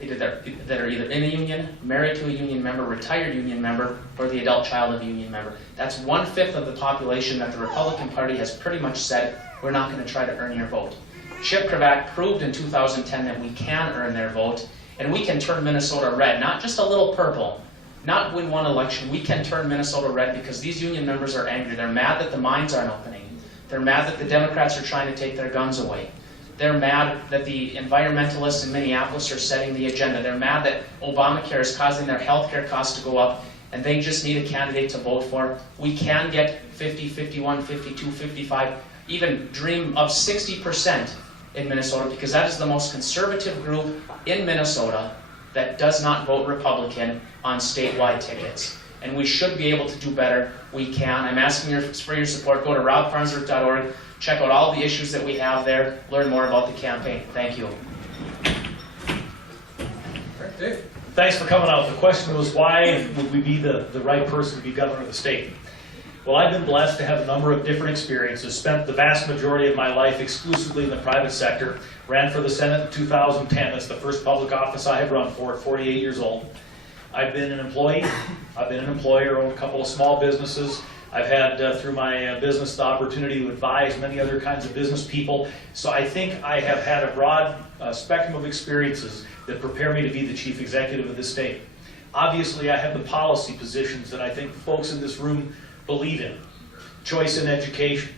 that are either in a union, married to a union member, retired union member, or the adult child of a union member. That's 1/5 of the population that the Republican Party has pretty much said, we're not going to try to earn your vote. Chip Kravac proved in 2010 that we can earn their vote, and we can turn Minnesota red, not just a little purple. Not win one election, we can turn Minnesota red because these union members are angry. They're mad that the mines aren't opening. They're mad that the Democrats are trying to take their guns away. They're mad that the environmentalists in Minneapolis are setting the agenda. They're mad that Obamacare is causing their health care costs to go up, and they just need a candidate to vote for. We can get 50, 51, 52, 55, even dream of 60% in Minnesota because that is the most conservative group in Minnesota that does not vote Republican on statewide tickets. And we should be able to do better. We can. I'm asking for your support. Go to robfarnsworth.org. Check out all the issues that we have there. Learn more about the campaign. Thank you. Right, Dave? Thanks for coming out. The question was, why would we be the right person to be governor of the state? Well, I've been blessed to have a number of different experiences, spent the vast majority of my life exclusively in the private sector, ran for the Senate in 2010. That's the first public office I have run for at 48 years old. I've been an employee, I've been an employer, owned a couple of small businesses. I've had, through my business, the opportunity to advise many other kinds of business people. So I think I have had a broad spectrum of experiences that prepare me to be the chief executive of this state. Obviously, I have the policy positions that I think folks in this room believe in. Choice in education,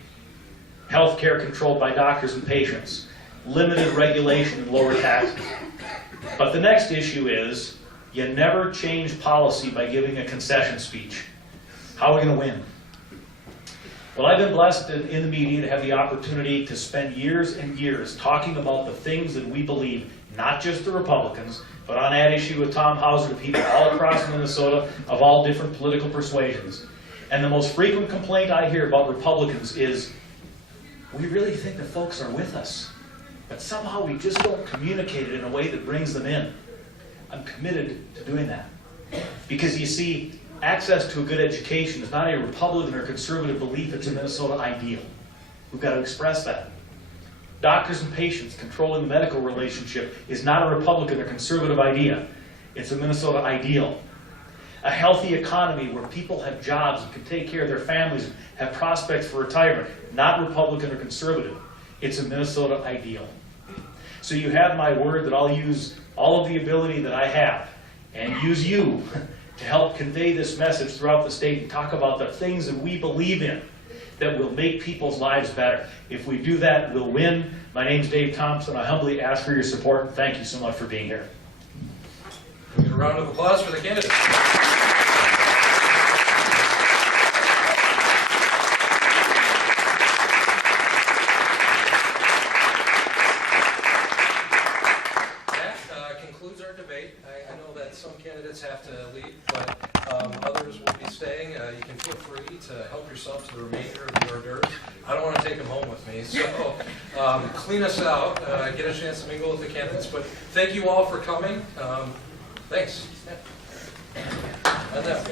health care controlled by doctors and patients, limited regulation and lower taxes. But the next issue is, you never change policy by giving a concession speech. How are we going to win? Well, I've been blessed in the media to have the opportunity to spend years and years talking about the things that we believe, not just the Republicans, but on that issue with Tom Hauser, to people all across Minnesota of all different political persuasions. And the most frequent complaint I hear about Republicans is, we really think the folks are with us, but somehow we just don't communicate it in a way that brings them in. I'm committed to doing that. Because you see, access to a good education is not a Republican or conservative belief, it's a Minnesota ideal. We've got to express that. Doctors and patients controlling the medical relationship is not a Republican or conservative idea. It's a Minnesota ideal. A healthy economy where people have jobs and can take care of their families and have prospects for retirement, not Republican or conservative. It's a Minnesota ideal. So you have my word that I'll use all of the ability that I have and use you to help convey this message throughout the state and talk about the things that we believe in that will make people's lives better. If we do that, we'll win. My name's Dave Thompson. I humbly ask for your support, and thank you so much for being here. We'll get a round of applause for the candidates. That concludes our debate. I know that some candidates have to leave, but others will be staying. You can feel free to help yourself to the remainder of the hors d'oeuvres. I don't want to take them home with me, so clean us out, get a chance to mingle with the candidates. But thank you all for coming. Thanks. And that,